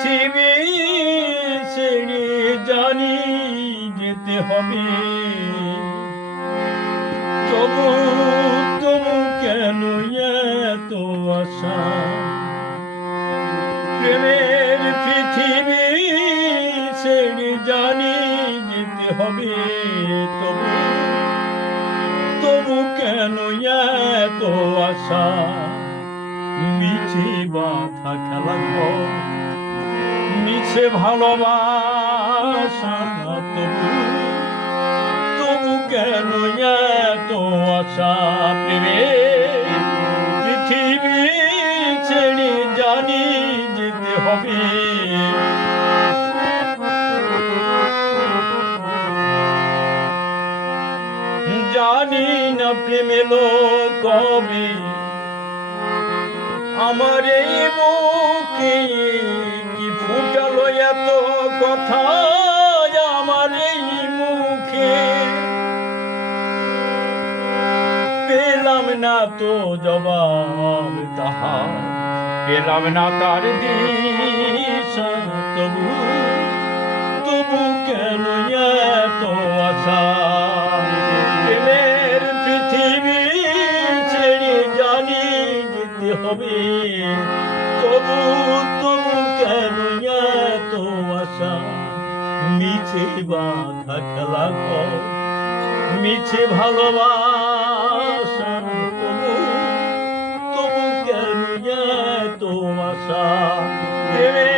পৃথিবী ছেড়ে জানি যেতে হবে, তবু তবু কেন এত আশা? প্রেমের পৃথিবী ছেড়ে জানি যেতে হবে, তবু তবু কেন এত আশা? মিছে বাঁধা খেলা ঘর, মিছে ভালোবাসা, তবু তবু কেন এত আশা? প্রেমের পৃথিবী ছেড়ে জানি যেতে হবে, জানি না প্রেম এলো কবে আমার এই বুকে, কি ফুটালো এত কথা আমার এই মুখে। পেলাম না তো জবাব তাহার, পেলাম না তার দিশা, তবু তবু কেন এত আশা? প্রেমের পৃথিবী ছেড়ে জানি যেতে হবে, তবু তবু কেন এত আশা? মিছে বাঁধা খেলা ঘর, মিছে ভালোবাসা, তবু তবু কেন এত আশা? প্রেমে